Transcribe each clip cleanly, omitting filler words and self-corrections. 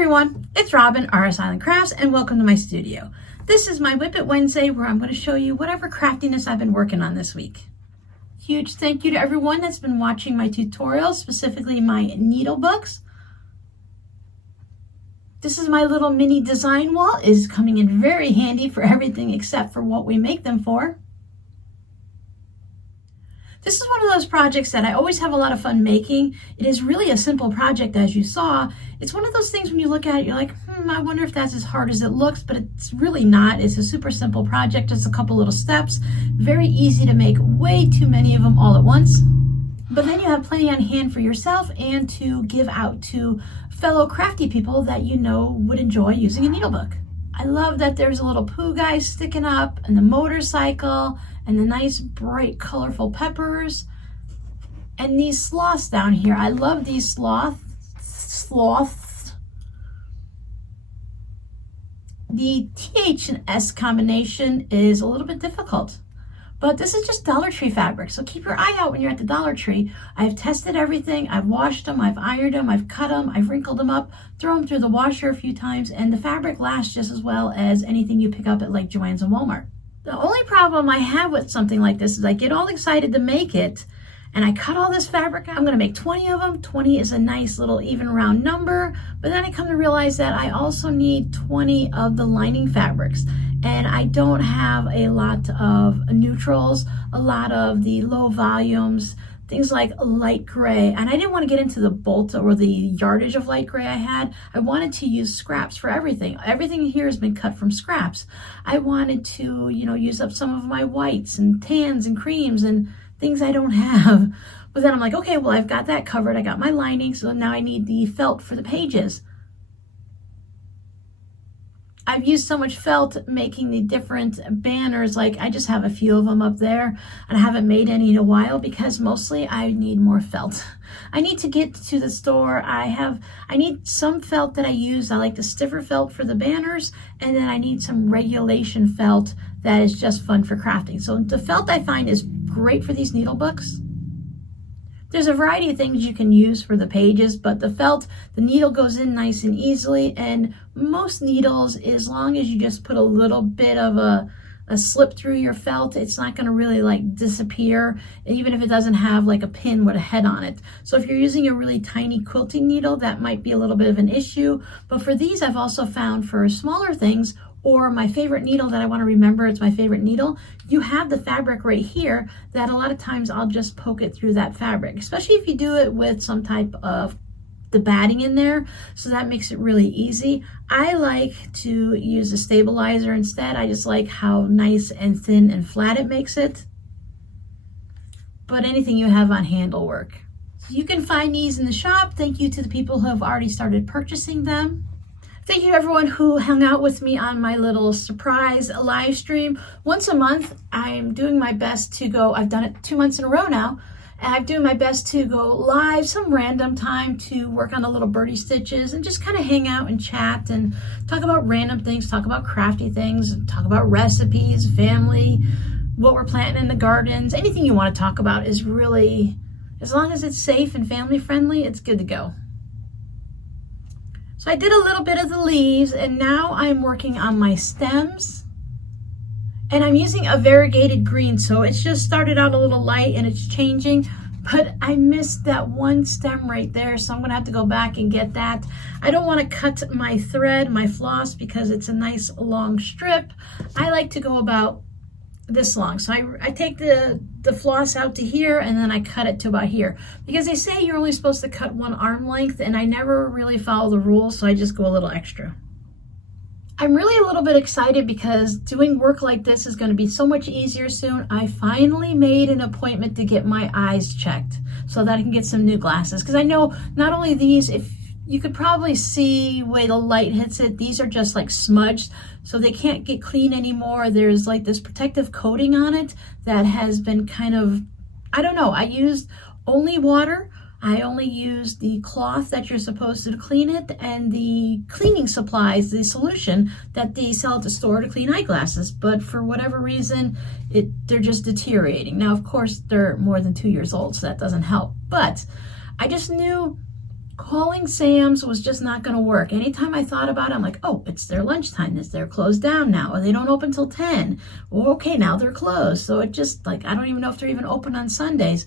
everyone, it's Robin, RS Island Crafts, and welcome to my studio. This is my WiP It Wednesday where I'm going to show you whatever craftiness I've been working on this week. Huge thank you to everyone that's been watching my tutorials, specifically my needle books. This is my little mini design wall. It is coming in very handy for everything except for what we make them for. This is one of those projects that I always have a lot of fun making. It is really a simple project, as you saw. It's one of those things when you look at it, you're like, I wonder if that's as hard as it looks, but it's really not. It's a super simple project, just a couple little steps. Very easy to make way too many of them all at once. But then you have plenty on hand for yourself and to give out to fellow crafty people that you know would enjoy using a needle book. I love that there's a little poo guy sticking up and the motorcycle and the nice bright colorful peppers and these sloths down here. I love these sloths. The TH and S combination is a little bit difficult, but this is just Dollar Tree fabric, so keep your eye out when you're at the Dollar Tree. I've tested everything. I've washed them, I've ironed them, I've cut them, I've wrinkled them up, thrown them through the washer a few times, and the fabric lasts just as well as anything you pick up at like Joann's and Walmart. The only problem I have with something like this is I get all excited to make it, and I cut all this fabric. I'm going to make 20 of them. 20 is a nice little even round number, but then I come to realize that I also need 20 of the lining fabrics, and I don't have a lot of neutrals, a lot of the low volumes, things like light gray, and I didn't want to get into the bolt or the yardage of light gray I had. I wanted to use scraps for everything. Everything here has been cut from scraps. I wanted to, use up some of my whites and tans and creams and things I don't have. But then I'm like, okay, well, I've got that covered. I got my lining, so now I need the felt for the pages. I've used so much felt making the different banners, like I just have a few of them up there, and I haven't made any in a while because mostly I need more felt. I need to get to the store. I need some felt that I use. I like the stiffer felt for the banners, and then I need some regulation felt that is just fun for crafting. So the felt I find is great for these needle books. There's a variety of things you can use for the pages, but the felt, the needle goes in nice and easily, and most needles, as long as you just put a little bit of a slip through your felt, it's not going to really like disappear, even if it doesn't have like a pin with a head on it. So if you're using a really tiny quilting needle, that might be a little bit of an issue. But for these, I've also found for smaller things, or my favorite needle that I want to remember, it's my favorite needle, you have the fabric right here that a lot of times I'll just poke it through that fabric, especially if you do it with some type of the batting in there, so that makes it really easy. I like to use a stabilizer instead. I just like how nice and thin and flat it makes it. But anything you have on hand will work. So you can find these in the shop. Thank you to the people who have already started purchasing them. Thank you to everyone who hung out with me on my little surprise live stream. Once a month, I'm doing my best to go, I've done it 2 months in a row now, and I'm doing my best to go live some random time to work on the little birdie stitches and just kind of hang out and chat and talk about random things, talk about crafty things, talk about recipes, family, what we're planting in the gardens. Anything you want to talk about is really, as long as it's safe and family friendly, it's good to go. So I did a little bit of the leaves, and now I'm working on my stems. And I'm using a variegated green, so it's just started out a little light and it's changing, but I missed that one stem right there, so I'm gonna have to go back and get that. I don't wanna cut my thread, my floss, because it's a nice long strip. I like to go about this long. So I take the floss out to here, and then I cut it to about here, because they say you're only supposed to cut 1 arm length, and I never really follow the rules, so I just go a little extra. I'm really a little bit excited because doing work like this is going to be so much easier soon. I finally made an appointment to get my eyes checked so that I can get some new glasses, because I know not only these, if you could probably see where the light hits it, these are just like smudged, so they can't get clean anymore. There's like this protective coating on it that has been kind of, I don't know, I used only water. I only used the cloth that you're supposed to clean it and the cleaning supplies, the solution that they sell at the store to clean eyeglasses. But for whatever reason, they're just deteriorating. Now, of course, they're more than 2 years old, so that doesn't help. But I just knew Calling Sam's was just not going to work. Anytime I thought about it, I'm like, oh, it's their lunchtime. They're closed down now. Or they don't open till 10. Well, okay, now they're closed. So it just, like, I don't even know if they're even open on Sundays.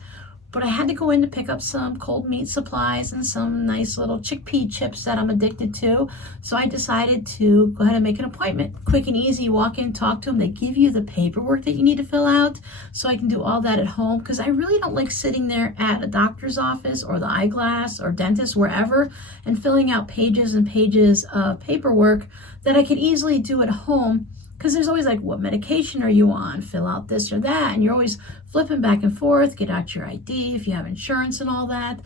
But I had to go in to pick up some cold meat supplies and some nice little chickpea chips that I'm addicted to. So I decided to go ahead and make an appointment. Quick and easy, walk in, talk to them. They give you the paperwork that you need to fill out so I can do all that at home, because I really don't like sitting there at a doctor's office or the eyeglass or dentist, wherever, and filling out pages and pages of paperwork that I could easily do at home. Because there's always like, what medication are you on? Fill out this or that. And you're always flipping back and forth. Get out your ID if you have insurance and all that.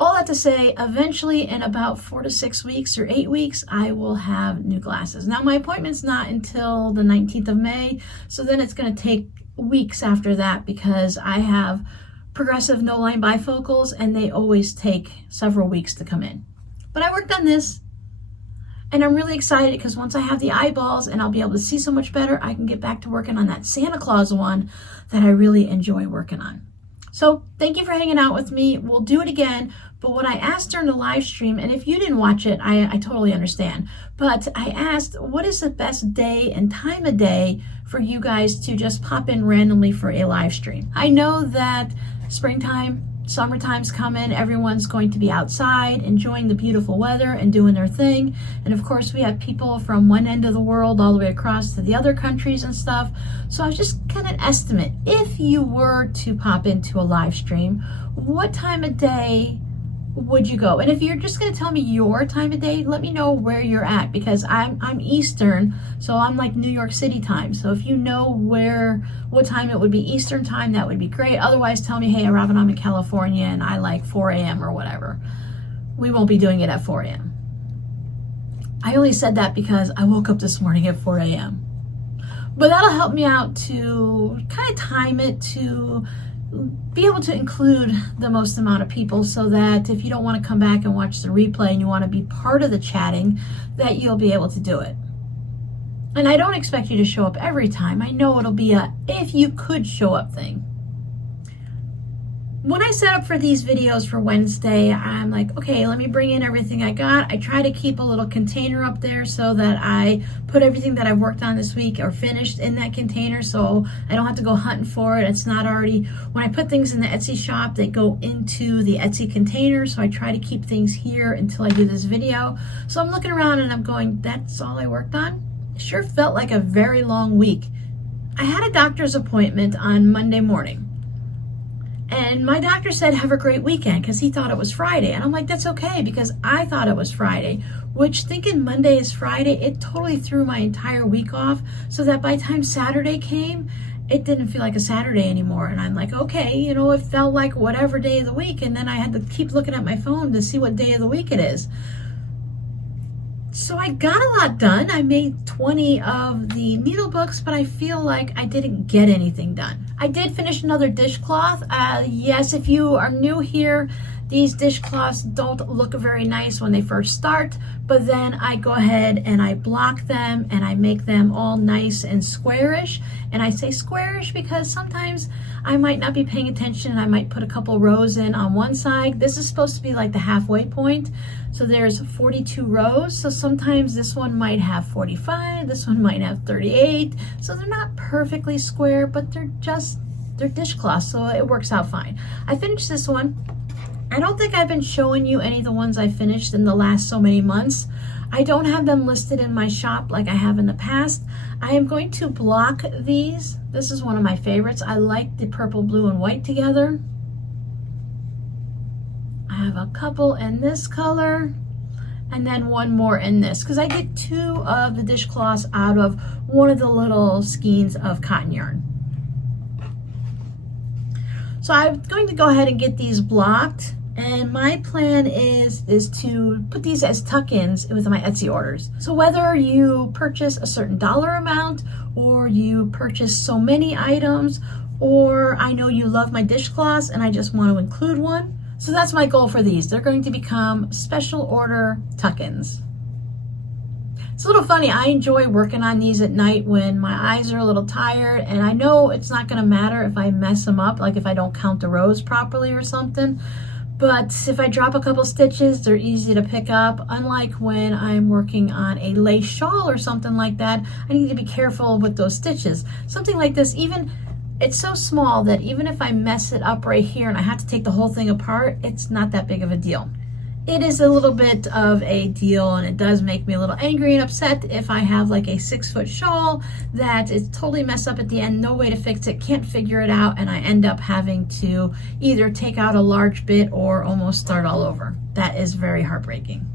All that to say, eventually in about 4 to 6 weeks or 8 weeks, I will have new glasses. Now, my appointment's not until the 19th of May. So then it's going to take weeks after that, because I have progressive no-line bifocals and they always take several weeks to come in. But I worked on this. And I'm really excited because once I have the eyeballs and I'll be able to see so much better, I can get back to working on that Santa Claus one that I really enjoy working on. So thank you for hanging out with me. We'll do it again. But what I asked during the live stream, and if you didn't watch it, I totally understand. But I asked, what is the best day and time of day for you guys to just pop in randomly for a live stream? I know that springtime, summertime's coming, everyone's going to be outside enjoying the beautiful weather and doing their thing. And of course we have people from one end of the world all the way across to the other countries and stuff. So I was just kind of an estimate. If you were to pop into a live stream, what time of day would you go? And if you're just going to tell me your time of day, let me know where you're at, because I'm Eastern, so I'm like New York City time. So if you know what time it would be Eastern time, that would be great. Otherwise, tell me, hey, Robin, I'm in California and I like 4 a.m. or whatever. We won't be doing it at 4 a.m. I only said that because I woke up this morning at 4 a.m. But that'll help me out to kind of time it to be able to include the most amount of people, so that if you don't want to come back and watch the replay and you want to be part of the chatting, that you'll be able to do it. And I don't expect you to show up every time. I know it'll be a if you could show up thing. When I set up for these videos for Wednesday, I'm like, okay, let me bring in everything I got. I try to keep a little container up there so that I put everything that I've worked on this week or finished in that container, so I don't have to go hunting for it. It's not already, when I put things in the Etsy shop, they go into the Etsy container, so I try to keep things here until I do this video. So I'm looking around and I'm going, that's all I worked on? It sure felt like a very long week. I had a doctor's appointment on Monday morning. And my doctor said, have a great weekend, because he thought it was Friday. And I'm like, that's okay, because I thought it was Friday, which thinking Monday is Friday, it totally threw my entire week off, so that by the time Saturday came, it didn't feel like a Saturday anymore. And I'm like, okay, you know, it felt like whatever day of the week. And then I had to keep looking at my phone to see what day of the week it is. So I got a lot done. I made 20 of the needle books, but I feel like I didn't get anything done. I did finish another dishcloth. Yes, if you are new here, these dishcloths don't look very nice when they first start, but then I go ahead and I block them and I make them all nice and squarish. And I say squarish because sometimes I might not be paying attention and I might put a couple rows in on one side. This is supposed to be like the halfway point. So there's 42 rows. So sometimes this one might have 45, this one might have 38. So they're not perfectly square, but they're dishcloths, so it works out fine. I finished this one. I don't think I've been showing you any of the ones I finished in the last so many months. I don't have them listed in my shop like I have in the past. I am going to block these. This is one of my favorites. I like the purple, blue, and white together. I have a couple in this color, and then one more in this, because I get 2 of the dishcloths out of one of the little skeins of cotton yarn. So I'm going to go ahead and get these blocked, and my plan is to put these as tuck-ins with my Etsy orders. So whether you purchase a certain dollar amount, or you purchase so many items, or I know you love my dishcloths and I just want to include one. So that's my goal for these. They're going to become special order tuck-ins. It's a little funny. I enjoy working on these at night when my eyes are a little tired, and I know it's not going to matter if I mess them up, like if I don't count the rows properly or something. But if I drop a couple stitches, they're easy to pick up. Unlike when I'm working on a lace shawl or something like that, I need to be careful with those stitches. Something like this, even it's so small that even if I mess it up right here and I have to take the whole thing apart, it's not that big of a deal. It is a little bit of a deal, and it does make me a little angry and upset if I have like a 6-foot shawl that is totally messed up at the end, no way to fix it, can't figure it out, and I end up having to either take out a large bit or almost start all over. That is very heartbreaking.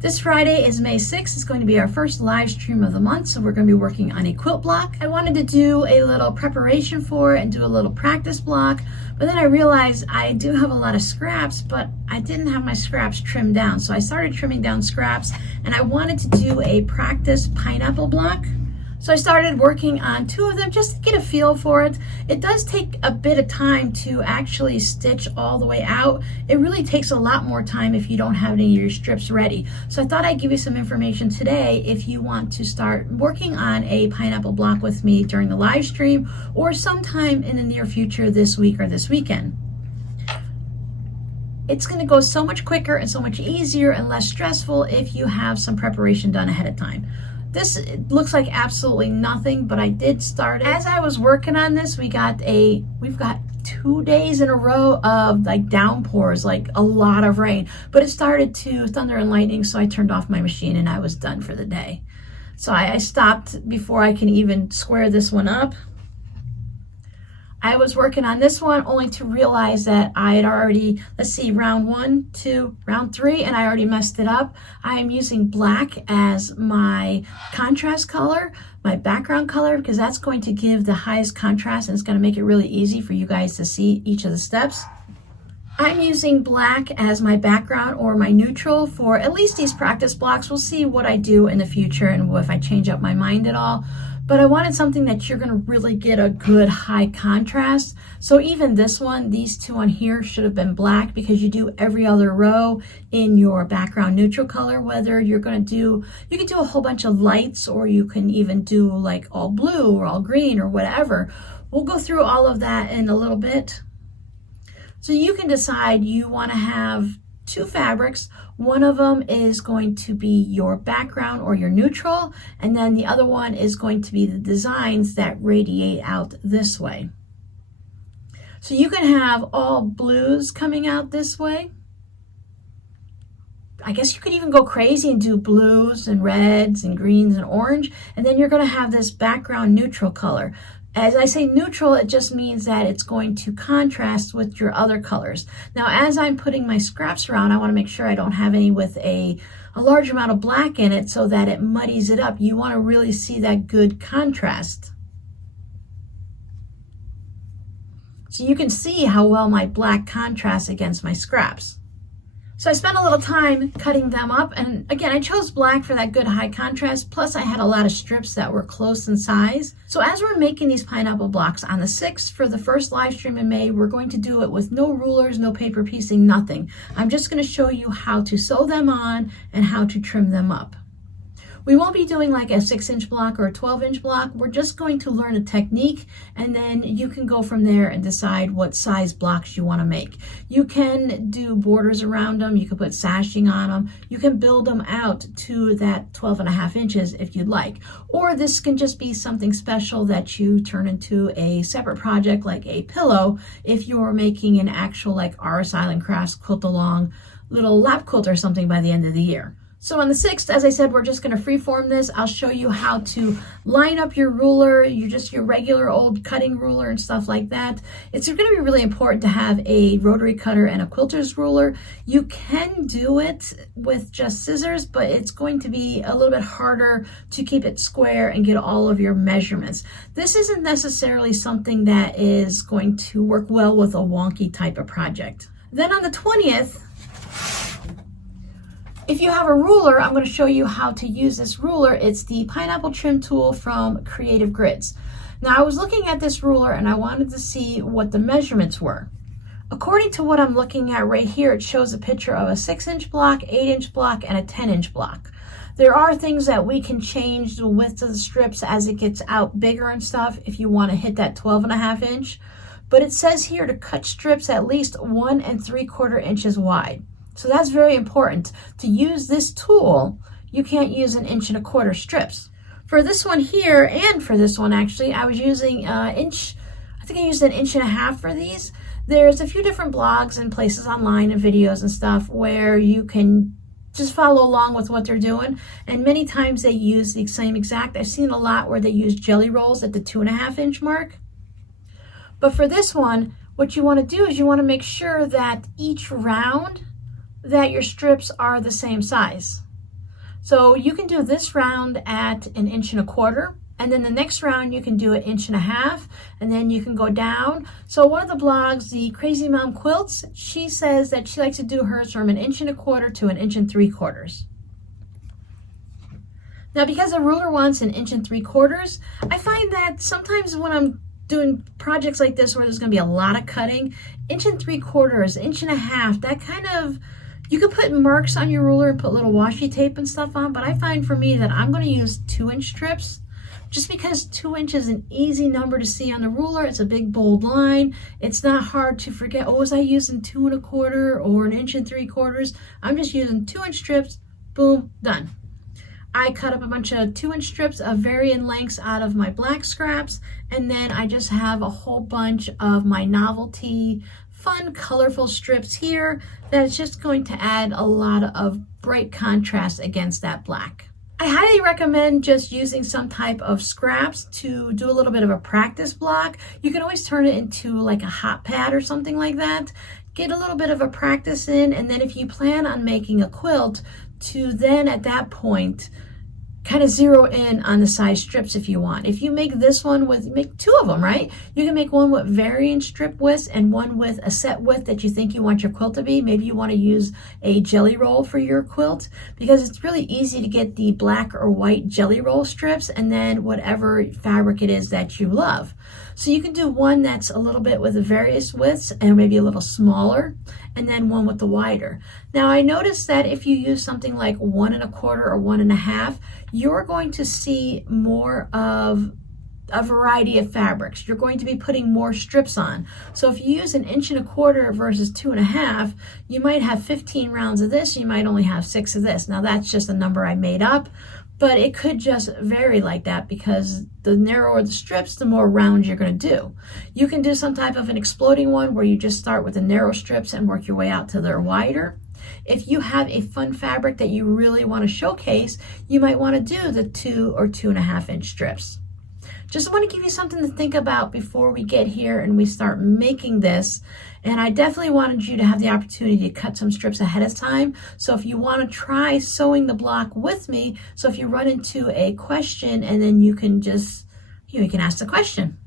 This Friday is May 6th. It's going to be our first live stream of the month, so we're going to be working on a quilt block. I wanted to do a little preparation for it and do a little practice block, but then I realized I do have a lot of scraps, but I didn't have my scraps trimmed down. So I started trimming down scraps, and I wanted to do a practice pineapple block. So I started working on 2 of them just to get a feel for it. It does take a bit of time to actually stitch all the way out. It really takes a lot more time if you don't have any of your strips ready. So I thought I'd give you some information today if you want to start working on a pineapple block with me during the live stream or sometime in the near future this week or this weekend. It's going to go so much quicker and so much easier and less stressful if you have some preparation done ahead of time. This looks like absolutely nothing, but I did start it. As I was working on this, we've got 2 days in a row of like downpours, like a lot of rain, but it started to thunder and lightning, so I turned off my machine and I was done for the day. So I stopped before I can even square this one up. I was working on this one only to realize that I had already, let's see, round 1, 2, round 3, and I already messed it up. I am using black as my contrast color, my background color, because that's going to give the highest contrast and it's going to make it really easy for you guys to see each of the steps. I'm using black as my background or my neutral for at least these practice blocks. We'll see what I do in the future and if I change up my mind at all. But I wanted something that you're going to really get a good high contrast. So even this one, these 2 on here should have been black because you do every other row in your background neutral color, whether you're going to do, you can do a whole bunch of lights or you can even do like all blue or all green or whatever. We'll go through all of that in a little bit. So you can decide you want to have 2 fabrics. One of them is going to be your background or your neutral, and then the other one is going to be the designs that radiate out this way. So you can have all blues coming out this way. I guess you could even go crazy and do blues and reds and greens and orange, and then you're going to have this background neutral color. As I say neutral, it just means that it's going to contrast with your other colors. Now, as I'm putting my scraps around, I want to make sure I don't have any with a large amount of black in it so that it muddies it up. You want to really see that good contrast. So you can see how well my black contrasts against my scraps. So I spent a little time cutting them up, and again, I chose black for that good high contrast, plus I had a lot of strips that were close in size. So as we're making these pineapple blocks on the 6th for the first live stream in May, we're going to do it with no rulers, no paper piecing, nothing. I'm just going to show you how to sew them on and how to trim them up. We won't be doing like a 6-inch block or a 12-inch block. We're just going to learn a technique, and then you can go from there and decide what size blocks you want to make. You can do borders around them. You can put sashing on them. You can build them out to that 12.5 inches if you'd like. Or this can just be something special that you turn into a separate project like a pillow if you're making an actual like RS Island Crafts quilt along little lap quilt or something by the end of the year. So on the 6th, as I said, we're just going to freeform this. I'll show you how to line up your ruler, your regular old cutting ruler and stuff like that. It's going to be really important to have a rotary cutter and a quilter's ruler. You can do it with just scissors, but it's going to be a little bit harder to keep it square and get all of your measurements. This isn't necessarily something that is going to work well with a wonky type of project. Then on the 20th, if you have a ruler, I'm going to show you how to use this ruler. It's the pineapple trim tool from Creative Grids. Now, I was looking at this ruler and I wanted to see what the measurements were. According to what I'm looking at right here, it shows a picture of a 6-inch block, 8-inch block, and a 10-inch block. There are things that we can change the width of the strips as it gets out bigger and stuff if you want to hit that 12.5 inch. but it says here to cut strips at least 1 3/4 inches wide. So that's very important. To use this tool, you can't use 1 1/4 strips. For this one here, and for this one actually, I was using inch, I think I used 1.5 inches for these. There's a few different blogs and places online and videos and stuff where you can just follow along with what they're doing. And many times they use the same exact. I've seen a lot where they use jelly rolls at the 2.5 inch mark. But for this one, what you want to do is you want to make sure that each round that your strips are the same size. So you can do this round at 1 1/4 inches, and then the next round you can do 1.5 inches, and then you can go down. So one of the blogs, the Crazy Mom Quilts, she says that she likes to do hers from 1 1/4 inches to 1 3/4 inches. Now, because the ruler wants 1 3/4 inches, I find that sometimes when I'm doing projects like this where there's going to be a lot of cutting, 1 3/4 inches, 1.5 inches, that kind of, you could put marks on your ruler and put little washi tape and stuff on, but I find for me that I'm going to use 2-inch strips just because 2 inches is an easy number to see on the ruler. It's a big bold line. It's not hard to forget, oh, was I using 2 1/4 or 1 3/4 inches? I'm just using 2-inch strips, boom, done. I cut up a bunch of 2-inch strips of varying lengths out of my black scraps, and then I just have a whole bunch of my novelty fun colorful strips here that's just going to add a lot of bright contrast against that black. I highly recommend just using some type of scraps to do a little bit of a practice block. You can always turn it into like a hot pad or something like that. Get a little bit of a practice in, and then if you plan on making a quilt, to then at that point kind of zero in on the size strips if you want. If you make this one with, make 2 of them, right? You can make one with varying strip widths and one with a set width that you think you want your quilt to be. Maybe you want to use a jelly roll for your quilt, because it's really easy to get the black or white jelly roll strips and then whatever fabric it is that you love. So you can do one that's a little bit with the various widths and maybe a little smaller, and then one with the wider. Now I noticed that if you use something like 1 1/4 or 1.5 inches, you're going to see more of a variety of fabrics. You're going to be putting more strips on. So if you use 1 1/4 inches versus 2.5 inches, you might have 15 rounds of this, you might only have 6 of this. Now that's just a number I made up, but it could just vary like that because the narrower the strips, the more rounds you're going to do. You can do some type of an exploding one where you just start with the narrow strips and work your way out to the wider. If you have a fun fabric that you really want to showcase, you might want to do the 2 or 2.5 inch strips. Just want to give you something to think about before we get here and we start making this. And I definitely wanted you to have the opportunity to cut some strips ahead of time. So if you want to try sewing the block with me, so if you run into a question and then you can just, you can ask the question.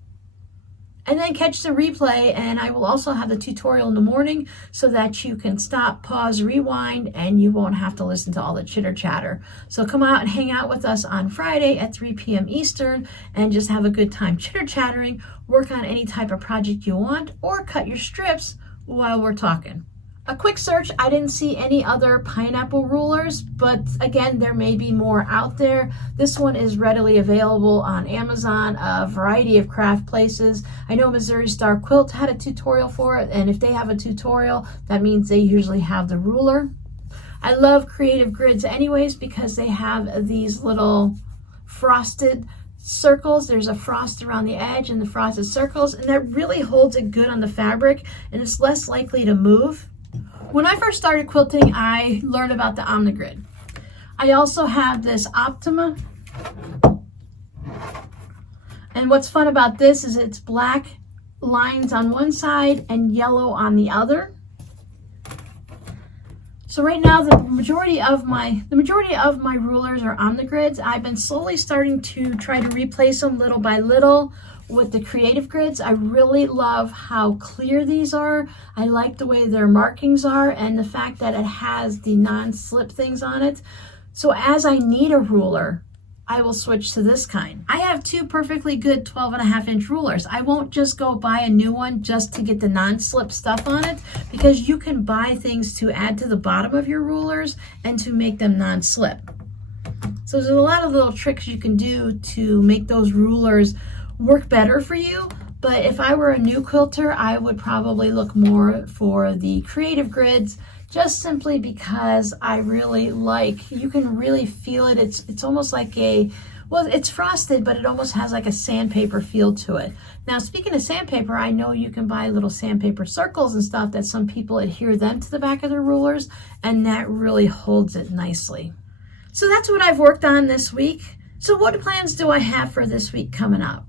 And then catch the replay, and I will also have the tutorial in the morning so that you can stop, pause, rewind, and you won't have to listen to all the chitter chatter. So come out and hang out with us on Friday at 3 p.m. Eastern and just have a good time chitter chattering, work on any type of project you want, or cut your strips while we're talking. A quick search, I didn't see any other pineapple rulers, but again, there may be more out there. This one is readily available on Amazon, a variety of craft places. I know Missouri Star Quilt had a tutorial for it, and if they have a tutorial, that means they usually have the ruler. I love Creative Grids anyways because they have these little frosted circles. There's a frost around the edge and the frosted circles, and that really holds it good on the fabric, and it's less likely to move. When I first started quilting, I learned about the OmniGrid. I also have this Optima. And what's fun about this is it's black lines on one side and yellow on the other. So right now the majority of my rulers are OmniGrids. I've been slowly starting to try to replace them little by little with the Creative Grids. I really love how clear these are. I like the way their markings are and the fact that it has the non-slip things on it. So as I need a ruler, I will switch to this kind. I have 2 perfectly good 12.5 inch rulers. I won't just go buy a new one just to get the non-slip stuff on it, because you can buy things to add to the bottom of your rulers and to make them non-slip. So there's a lot of little tricks you can do to make those rulers work better for you, But if I were a new quilter, I would probably look more for the creative grids, just simply because I really like, you can really feel it. It's almost like well, it's frosted, but it almost has like a sandpaper feel to it. Now, speaking of sandpaper, I know you can buy little sandpaper circles and stuff that some people adhere them to the back of their rulers, and that really holds it nicely. So that's what I've worked on this week. So what plans do I have for this week coming up?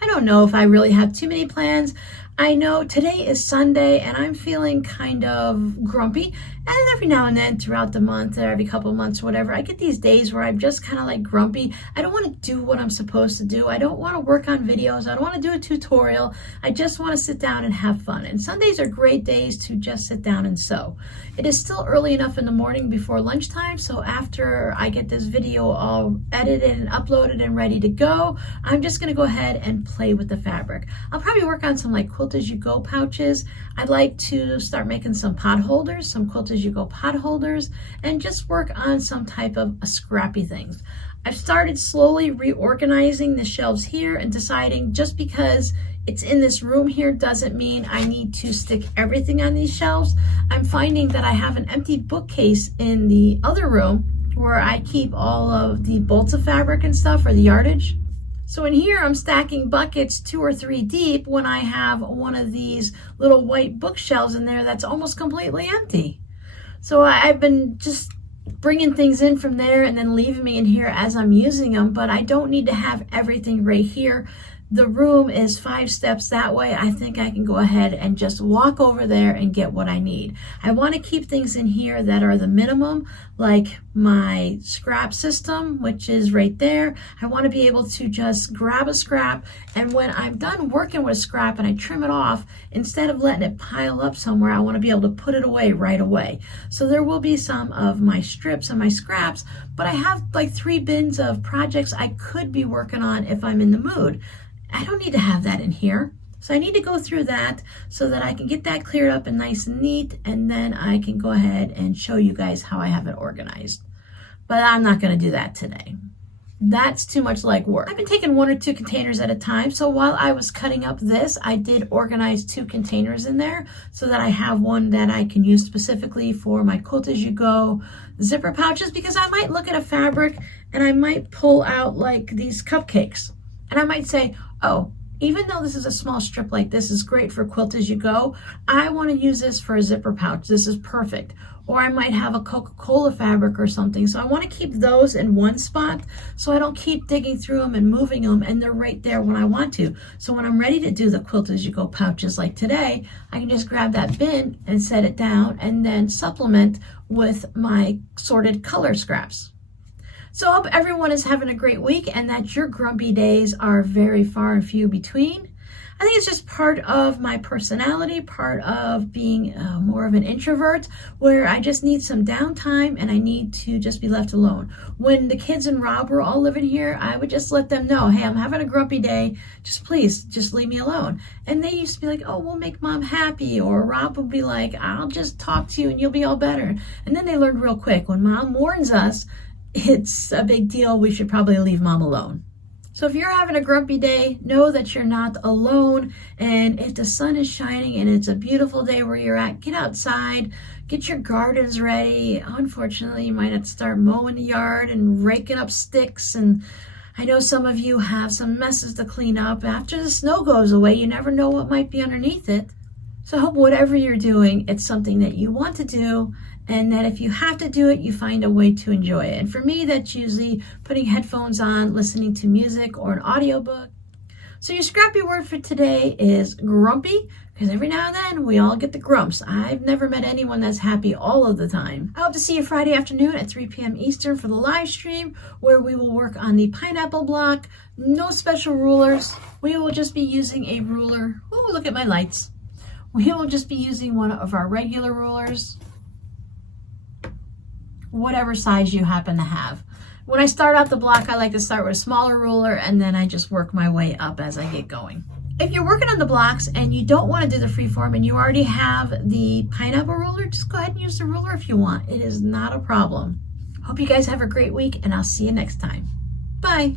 I don't know if I really have too many plans. I know today is Sunday and I'm feeling kind of grumpy, and every now and then throughout the month or every couple of months, whatever, I get these days where I'm just kind of like grumpy. I don't want to do what I'm supposed to do. I don't want to work on videos. I don't want to do a tutorial. I just want to sit down and have fun. And Sundays are great days to just sit down and sew. It is still early enough in the morning before lunchtime, so after I get this video all edited and uploaded and ready to go, I'm just going to go ahead and play with the fabric. I'll probably work on some like Quilt As You Go pouches. I'd like to start making some pot holders, some Quilt As You Go pot holders, and just work on some type of scrappy things. I've started slowly reorganizing the shelves here and deciding just because it's in this room here doesn't mean I need to stick everything on these shelves. I'm finding that I have an empty bookcase in the other room where I keep all of the bolts of fabric and stuff, or the yardage. So in here, I'm stacking buckets 2 or 3 deep when I have one of these little white bookshelves in there that's almost completely empty. So I've been just bringing things in from there and then leaving me in here as I'm using them, but I don't need to have everything right here. The room is 5 steps that way. I think I can go ahead and just walk over there and get what I need. I want to keep things in here that are the minimum, like my scrap system, which is right there. I want to be able to just grab a scrap, and when I'm done working with a scrap and I trim it off, instead of letting it pile up somewhere, I want to be able to put it away right away. So there will be some of my strips and my scraps, but I have like 3 bins of projects I could be working on if I'm in the mood. I don't need to have that in here. So I need to go through that so that I can get that cleared up and nice and neat, and then I can go ahead and show you guys how I have it organized. But I'm not going to do that today. That's too much like work. I've been taking 1 or 2 containers at a time. So while I was cutting up this, I did organize 2 containers in there so that I have one that I can use specifically for my Quilt As You Go zipper pouches, because I might look at a fabric and I might pull out like these cupcakes. And I might say, oh, even though this is a small strip like this is great for Quilt As You Go, I want to use this for a zipper pouch. This is perfect. Or I might have a Coca-Cola fabric or something. So I want to keep those in one spot so I don't keep digging through them and moving them, and they're right there when I want to. So when I'm ready to do the Quilt As You Go pouches like today, I can just grab that bin and set it down and then supplement with my sorted color scraps. So I hope everyone is having a great week and that your grumpy days are very far and few between. I think it's just part of my personality, part of being more of an introvert, where I just need some downtime and I need to just be left alone. When the kids and Rob were all living here, I would just let them know, hey, I'm having a grumpy day. Just please, just leave me alone. And they used to be like, oh, we'll make Mom happy. Or Rob would be like, I'll just talk to you and you'll be all better. And then they learned real quick, when Mom warns us, it's a big deal. We should probably leave Mom alone. So if you're having a grumpy day, know that you're not alone. And if the sun is shining and it's a beautiful day where you're at, get outside, get your gardens ready. Unfortunately, you might have to start mowing the yard and raking up sticks. And I know some of you have some messes to clean up. After the snow goes away, you never know what might be underneath it. So I hope whatever you're doing, it's something that you want to do, and that if you have to do it, you find a way to enjoy it. And for me, that's usually putting headphones on, listening to music or an audiobook. So your scrappy word for today is grumpy, because every now and then we all get the grumps. I've never met anyone that's happy all of the time. I hope to see you Friday afternoon at 3 p.m. Eastern for the live stream, where we will work on the pineapple block. No special rulers. We will just be using a ruler. Oh, look at my lights. We will just be using one of our regular rulers, whatever size you happen to have. When I start out the block, I like to start with a smaller ruler, and then I just work my way up as I get going. If you're working on the blocks and you don't want to do the freeform and you already have the pineapple ruler, just go ahead and use the ruler if you want. It is not a problem. Hope you guys have a great week, and I'll see you next time. Bye.